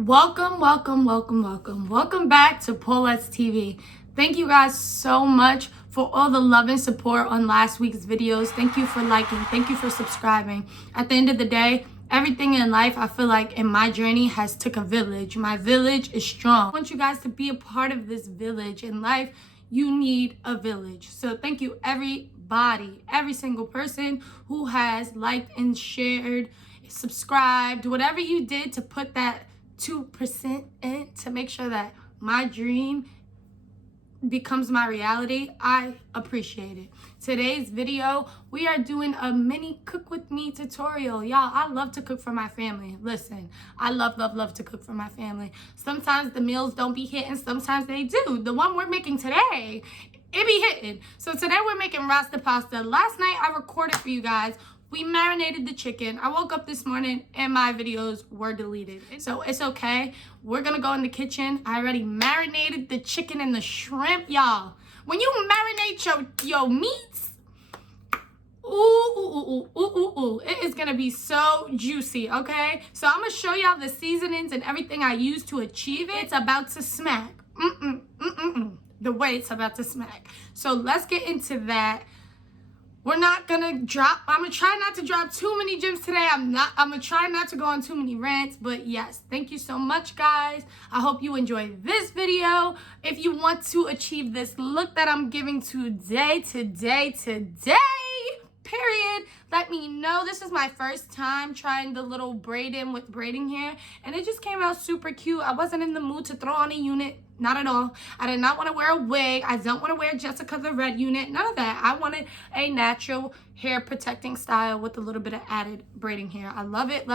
Welcome back to Paulette's TV. Thank you guys so much for all the love and support on last week's videos. Thank you for liking. Thank you for subscribing. At the end of the day, everything in life, I feel like in my journey has took a village. My village is strong. I want you guys to be a part of this village. In life, you need a village. So thank you everybody, every single person who has liked and shared, subscribed, whatever you did to put that 2% in to make sure that my dream becomes my reality. I appreciate it. Today's video, we are doing a mini cook with me tutorial. Y'all, I love to cook for my family. Listen, I love to cook for my family. Sometimes the meals don't be hitting, sometimes they do. The one we're making today, it be hitting. So today we're making Rasta pasta. Last night I recorded for you guys. We marinated the chicken. I woke up this morning and my videos were deleted. So it's okay. We're gonna go in the kitchen. I already marinated the chicken and the shrimp, y'all. When you marinate your meats, ooh, it is gonna be so juicy, okay? So I'm gonna show y'all the seasonings and everything I use to achieve it. It's about to smack. The way it's about to smack. So let's get into that. I'm gonna try not to drop too many gems today. I'm gonna try not to go on too many rants, but yes, thank you so much, guys. I hope you enjoy this video. If you want to achieve this look that I'm giving today, period, let me know. This is my first time trying the little braid-in with braiding hair, and it just came out super cute. I wasn't in the mood to throw on a unit. Not at all. I did not want to wear a wig. I don't want to wear Jessica the Red unit. None of that. I wanted a natural hair protecting style with a little bit of added braiding hair. I love it.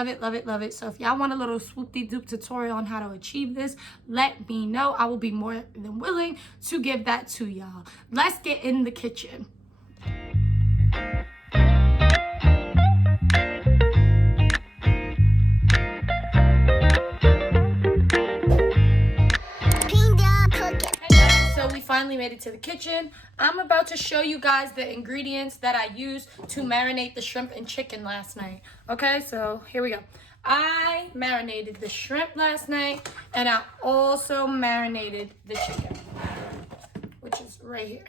So if y'all want a little swoop-de-doop tutorial on how to achieve this, let me know. I will be more than willing to give that to y'all. Let's get in the kitchen. Finally made it to the kitchen. I'm about to show you guys the ingredients that I used to marinate the shrimp and chicken last night. Okay, so here we go. I marinated the shrimp last night, and I also marinated the chicken, which is right here.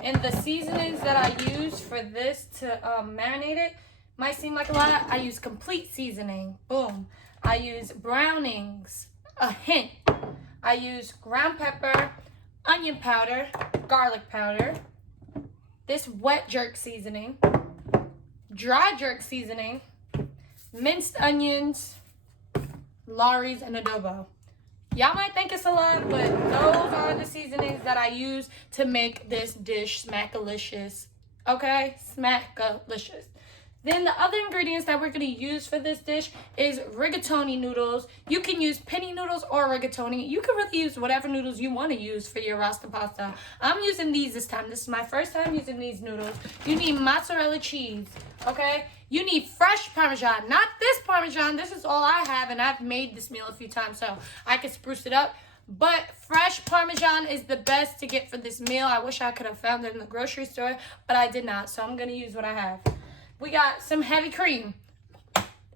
And the seasonings that I use for this to marinate it might seem like a lot. I use complete seasoning. Boom. I use brownings, a hint. I use ground pepper, onion powder, garlic powder, this wet jerk seasoning, dry jerk seasoning, minced onions, Lawry's, and adobo. Y'all might think it's a lot, but those are the seasonings that I use to make this dish smackalicious. Okay? Smackalicious. Then the other ingredients that we're going to use for this dish is rigatoni noodles. You can use penny noodles or rigatoni. You can really use whatever noodles you want to use for your Rasta pasta. I'm using these this time. This is my first time using these noodles. You need mozzarella cheese, okay? You need fresh Parmesan, not this Parmesan. This is all I have, and I've made this meal a few times, so I can spruce it up. But fresh Parmesan is the best to get for this meal. I wish I could have found it in the grocery store, but I did not, so I'm going to use what I have. We got some heavy cream.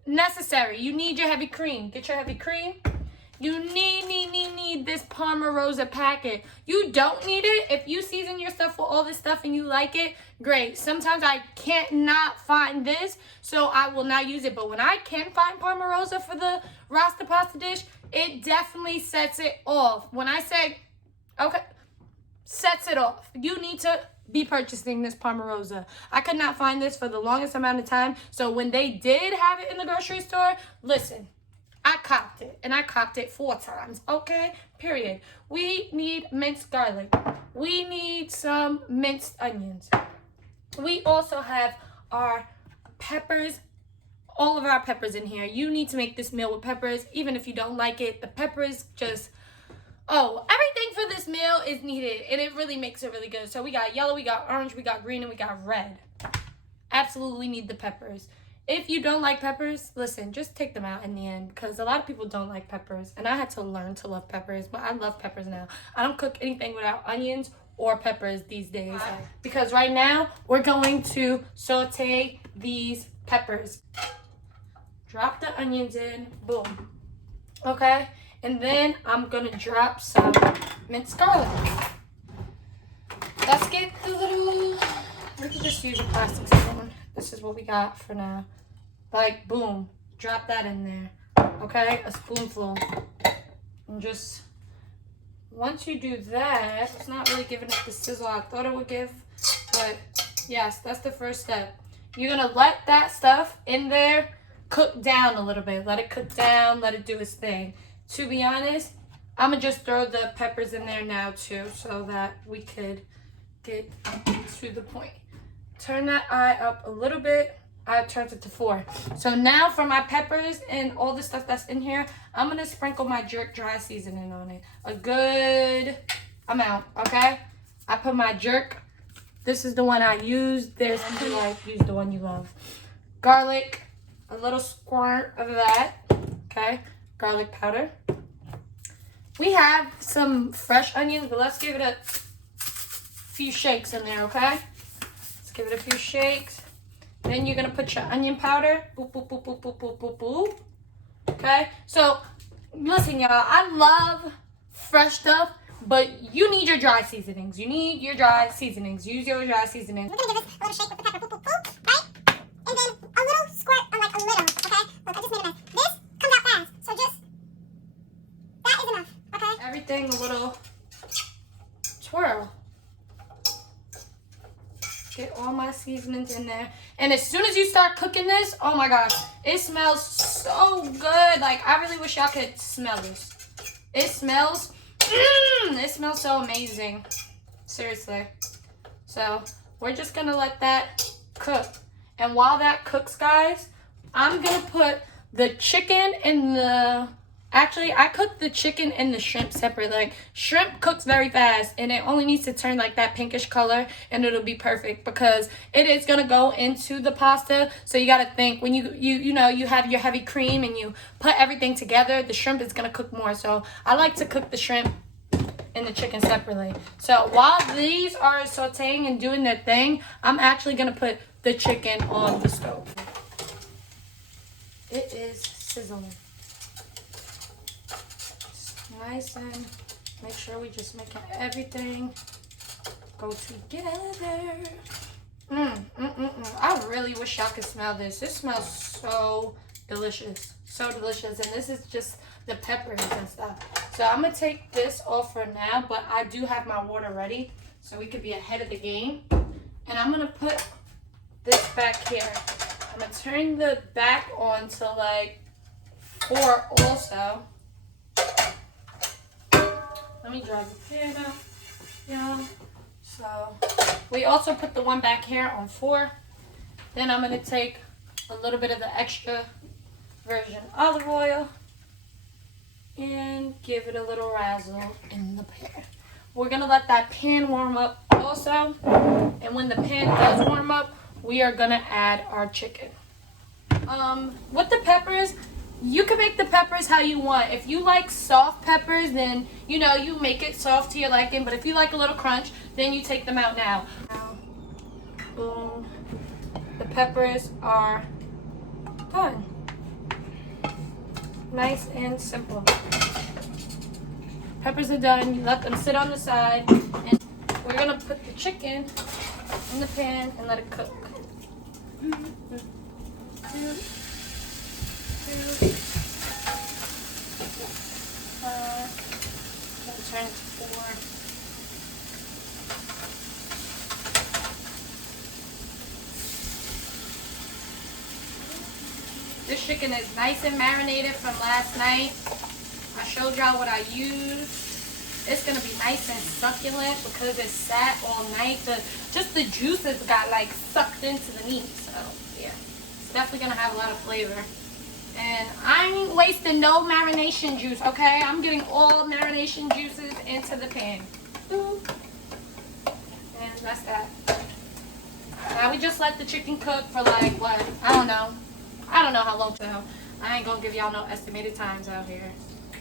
Necessary. You need your heavy cream. Get your heavy cream. You need this Parmerosa packet. You don't need it. If you season your stuff with all this stuff and you like it, great. Sometimes I can't not find this, so I will not use it. But when I can find Parmerosa for the Rasta pasta dish, it definitely sets it off. When I say, okay, sets it off. You need to be purchasing this Parmerosa. I could not find this for the longest amount of time. So when they did have it in the grocery store, listen, I copped it. And I copped it 4 times. Okay? Period. We need minced garlic. We need some minced onions. We also have our peppers. All of our peppers in here. You need to make this meal with peppers. Even if you don't like it, the peppers just... Oh, everything for this meal is needed, and it really makes it really good. So we got yellow, we got orange, we got green, and we got red. Absolutely need the peppers. If you don't like peppers, listen, just take them out in the end, because a lot of people don't like peppers, and I had to learn to love peppers, but I love peppers now. I don't cook anything without onions or peppers these days, because right now we're going to saute these peppers. Drop the onions in, boom. Okay? And then I'm gonna drop some minced garlic. Let's get the little, we can just use a plastic spoon. This is what we got for now. Like, boom, drop that in there, okay? A spoonful. And just, once you do that, it's not really giving it the sizzle I thought it would give, but yes, that's the first step. You're gonna let that stuff in there cook down a little bit. Let it cook down, let it do its thing. To be honest, I'm gonna just throw the peppers in there now too, so that we could get to the point. Turn that eye up a little bit. I turned it to 4. So now for my peppers and all the stuff that's in here, I'm gonna sprinkle my jerk dry seasoning on it. A good amount, okay? I put my jerk. This is the one I use. There's two, like, use the one you love. Garlic, a little squirt of that, okay? Garlic powder. We have some fresh onions, but let's give it a few shakes in there, okay? Let's give it a few shakes. Then you're gonna put your onion powder. Boop, boop, boop, boop, boop, boop, boop, boop. Okay? So, listen, y'all. I love fresh stuff, but you need your dry seasonings. You need your dry seasonings. Use your dry seasonings. We're gonna give this a little shake with the pepper. Boop, boop, boop, right? And then a little squirt, like a little, okay? Look, I just made a mess. This comes out fast, so just, that is enough, okay? Everything a little twirl. Get all my seasonings in there. And as soon as you start cooking this, oh my gosh, it smells so good. Like, I really wish y'all could smell this. It smells so amazing. Seriously. So, we're just going to let that cook. And while that cooks, guys, I'm going to put the chicken in the... Actually, I cook the chicken and the shrimp separate. Like, shrimp cooks very fast, and it only needs to turn like that pinkish color, and it'll be perfect because it is gonna go into the pasta. So you gotta think when you know you have your heavy cream and you put everything together, the shrimp is gonna cook more. So I like to cook the shrimp and the chicken separately. So while these are sauteing and doing their thing, I'm actually gonna put the chicken on the stove. It is sizzling. Nice, and make sure we just make everything go together. I really wish y'all could smell this. This smells so delicious. So delicious. And this is just the peppers and stuff. So I'm going to take this off for now, but I do have my water ready so we could be ahead of the game. And I'm going to put this back here. I'm going to turn the back on to like 4 also. Let me dry the pan out, y'all. So, we also put the one back here on 4. Then I'm going to take a little bit of the extra virgin olive oil and give it a little razzle in the pan. We're going to let that pan warm up also. And when the pan does warm up, we are going to add our chicken. With the peppers, you can make the peppers how you want. If you like soft peppers, then, you know, you make it soft to your liking. But if you like a little crunch, then you take them out now. Boom. The peppers are done. Nice and simple. Peppers are done. You let them sit on the side. And we're going to put the chicken in the pan and let it cook. Turn it to 4. This chicken is nice and marinated from last night. I showed y'all what I used. It's gonna be nice and succulent because it sat all night. Just the juices got like sucked into the meat. So yeah, it's definitely gonna have a lot of flavor. And I ain't wasting no marination juice, okay? I'm getting all marination juices into the pan. And that's that. Now we just let the chicken cook for like, what? I don't know how long. So I ain't gonna give y'all no estimated times out here.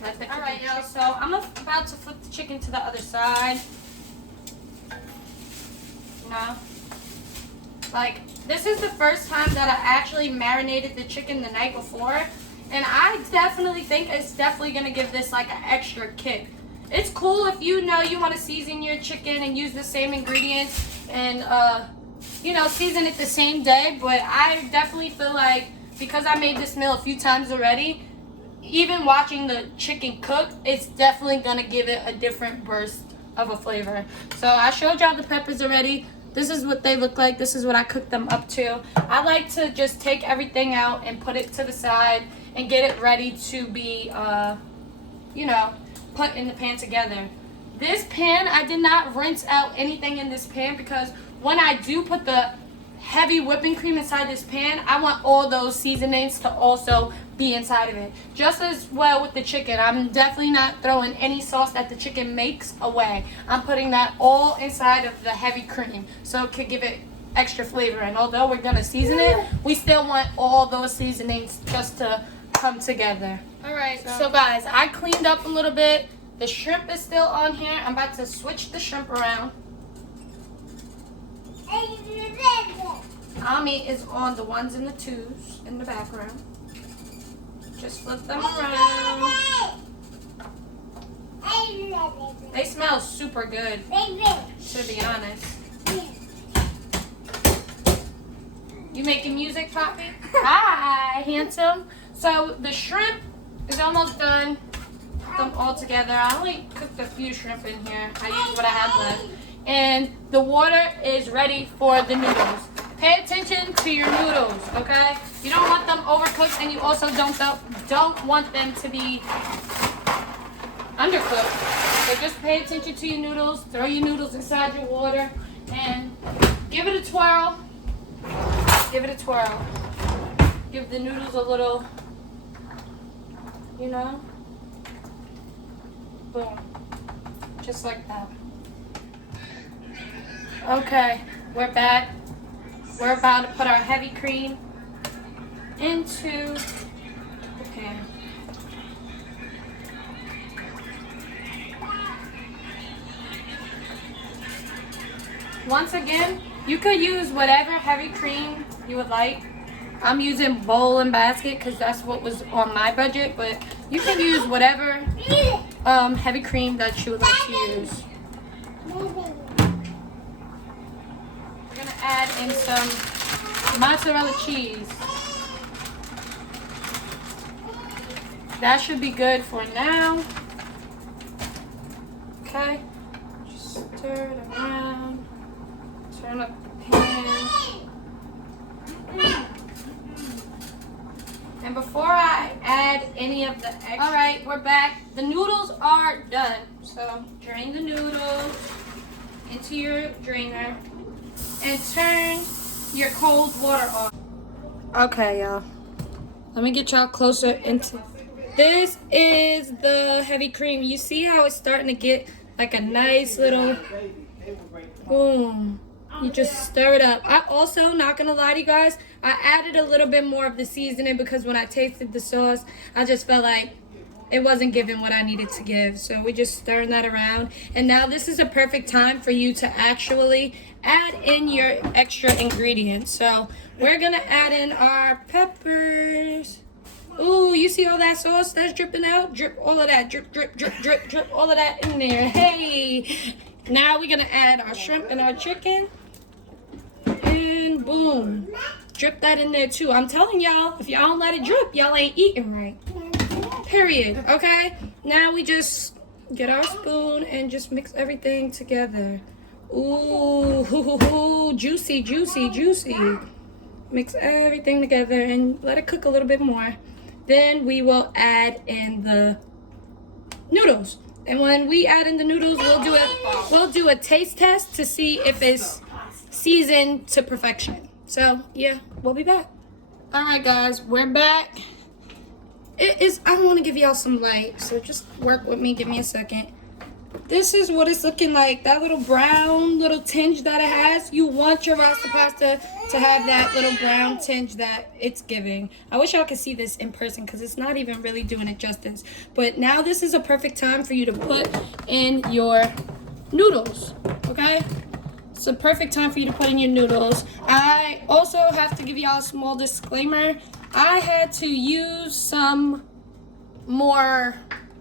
Alright, y'all, so I'm about to flip the chicken to the other side. You know? Like, this is the first time that I actually marinated the chicken the night before. And I definitely think it's definitely gonna give this like an extra kick. It's cool if you know you want to season your chicken and use the same ingredients and you know, season it the same day. But I definitely feel like because I made this meal a few times already, even watching the chicken cook, it's definitely gonna give it a different burst of a flavor. So I showed y'all the peppers already. This is what they look like. This is what I cooked them up to. I like to just take everything out and put it to the side and get it ready to be, you know, put in the pan together. This pan, I did not rinse out anything in this pan because when I do put the heavy whipping cream inside this pan, I want all those seasonings to also be inside of it. Just as well with the chicken. I'm definitely not throwing any sauce that the chicken makes away. I'm putting that all inside of the heavy cream so it could give it extra flavor. And although we're gonna season it, we still want all those seasonings just to come together. Alright, so guys, I cleaned up a little bit. The shrimp is still on here. I'm about to switch the shrimp around. Ami is on the ones and the twos in the background. Just flip them around. They smell super good, to be honest. You making music, Poppy? Hi, handsome. So the shrimp is almost done. Put them all together. I only cooked a few shrimp in here. I used what I had left. And the water is ready for the noodles. Pay attention to your noodles, okay? You don't want them overcooked, and you also don't want them to be undercooked. So just pay attention to your noodles. Throw your noodles inside your water and give it a twirl. Give it a twirl. Give the noodles a little, you know, boom, just like that. Okay, we're back. We're about to put our heavy cream into the pan. Once again, you could use whatever heavy cream you would like. I'm using bowl and basket because that's what was on my budget, but you can use whatever heavy cream that you would like to use. We're gonna add in some mozzarella cheese. That should be good for now. Okay, just stir it around. Turn up the pan. And before I add any of the extra, all right, we're back. The noodles are done. So drain the noodles into your drainer and turn your cold water off. Okay, y'all. Let me get y'all closer into. This is the heavy cream. You see how it's starting to get like a nice little boom. You just stir it up. I also, not gonna lie to you guys, I added a little bit more of the seasoning because when I tasted the sauce, I just felt like it wasn't giving what I needed to give. So we just stirring that around. And now this is a perfect time for you to actually add in your extra ingredients. So we're gonna add in our peppers. Ooh, you see all that sauce that's dripping out? Drip all of that, drip, drip, drip, drip, drip, all of that in there. Hey, now we're gonna add our shrimp and our chicken. And boom, drip that in there too. I'm telling y'all, if y'all don't let it drip, y'all ain't eating right. Period. Okay, now we just get our spoon and just mix everything together. Ooh, juicy, juicy, juicy. Mix everything together and let it cook a little bit more. Then we will add in the noodles. And when we add in the noodles, we'll do a taste test to see if it's seasoned to perfection. So yeah, we'll be back. All right, guys, we're back. I want to give y'all some light, so just work with me. Give me a second. This is what it's looking like. That little brown little tinge that it has. You want your Rasta pasta to have that little brown tinge that it's giving. I wish y'all could see this in person because it's not even really doing it justice. But now this is a perfect time for you to put in your noodles, okay? It's a perfect time for you to put in your noodles. I also have to give y'all a small disclaimer. I had to use some more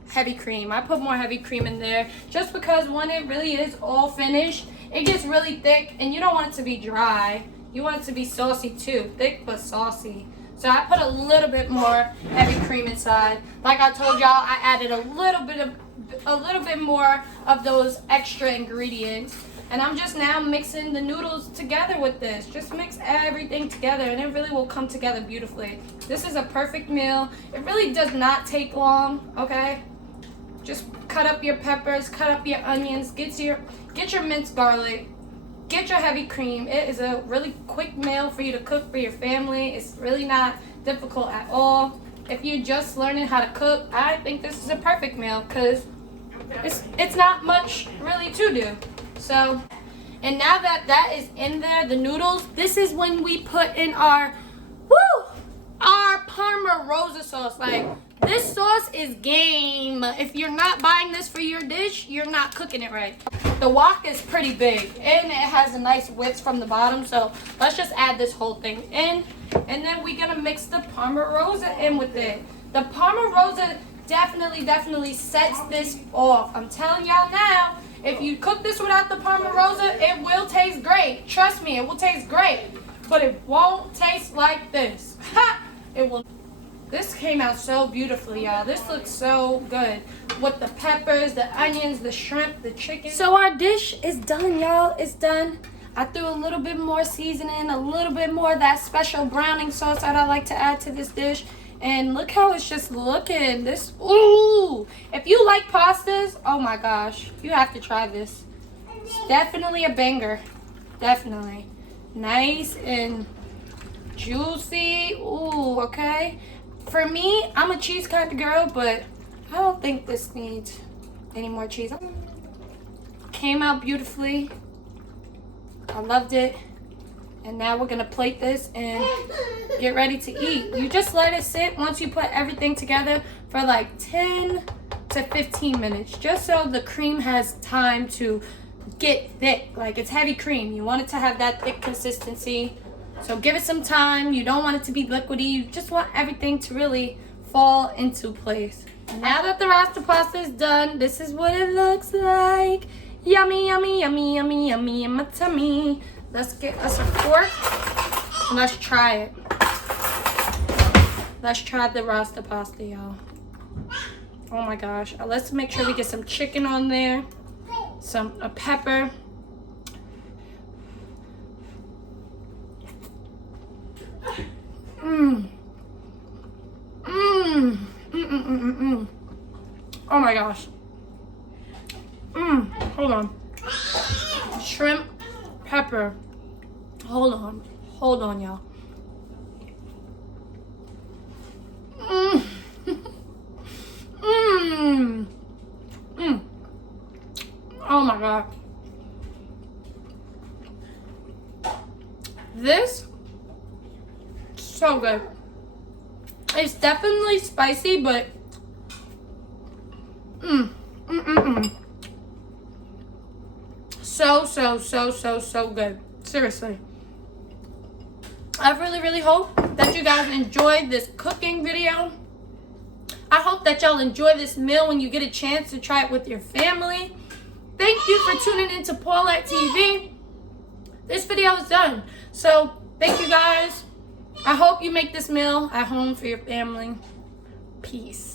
heavy cream. I put more heavy cream in there just because when it really is all finished, it gets really thick and you don't want it to be dry. You want it to be saucy too, thick but saucy. So I put a little bit more heavy cream inside. Like I told y'all, I added a little bit more of those extra ingredients. And I'm just now mixing the noodles together with this. Just mix everything together and it really will come together beautifully. This is a perfect meal. It really does not take long, okay? Just cut up your peppers, cut up your onions, get your minced garlic, get your heavy cream. It is a really quick meal for you to cook for your family. It's really not difficult at all. If you're just learning how to cook, I think this is a perfect meal because it's not much really to do. So, and now that is in there, the noodles, this is when we put in our Parma Rosa sauce. Like, this sauce is game. If you're not buying this for your dish, you're not cooking it right. The wok is pretty big and it has a nice width from the bottom. So let's just add this whole thing in. And then we're gonna mix the Parma Rosa in with it. The Parma Rosa definitely sets this off. I'm telling y'all now, if you cook this without the Parma Rosa, it will taste great. Trust me, it will taste great. But it won't taste like this. Ha! It will. This came out so beautifully, y'all. This looks so good. With the peppers, the onions, the shrimp, the chicken. So our dish is done, y'all. It's done. I threw a little bit more seasoning, a little bit more of that special browning sauce that I like to add to this dish. And look how it's just looking. This, ooh. If you like pastas, oh my gosh, you have to try this. It's definitely a banger. Definitely. Nice and juicy. Ooh, okay. For me, I'm a cheese kind of girl, but I don't think this needs any more cheese. Came out beautifully. I loved it. And now we're gonna plate this and get ready to eat. You just let it sit once you put everything together for like 10 to 15 minutes, just so the cream has time to get thick. Like, it's heavy cream. You want it to have that thick consistency. So give it some time. You don't want it to be liquidy. You just want everything to really fall into place. Now that the Rasta pasta is done, this is what it looks like. Yummy, yummy, yummy, yummy, yummy in my tummy. Let's get us a fork and let's try it. Let's try the Rasta pasta, y'all. Oh my gosh. Let's make sure we get some chicken on there. A pepper. Oh my gosh. Hold on. Shrimp, pepper. Hold on, y'all. Oh my god. This, so good. It's definitely spicy, but so good. Seriously. I really hope that you guys enjoyed this cooking video. I hope that y'all enjoy this meal when you get a chance to try it with your family. Thank you for tuning into Paulette TV. This video is done. So, thank you guys. I hope you make this meal at home for your family. Peace.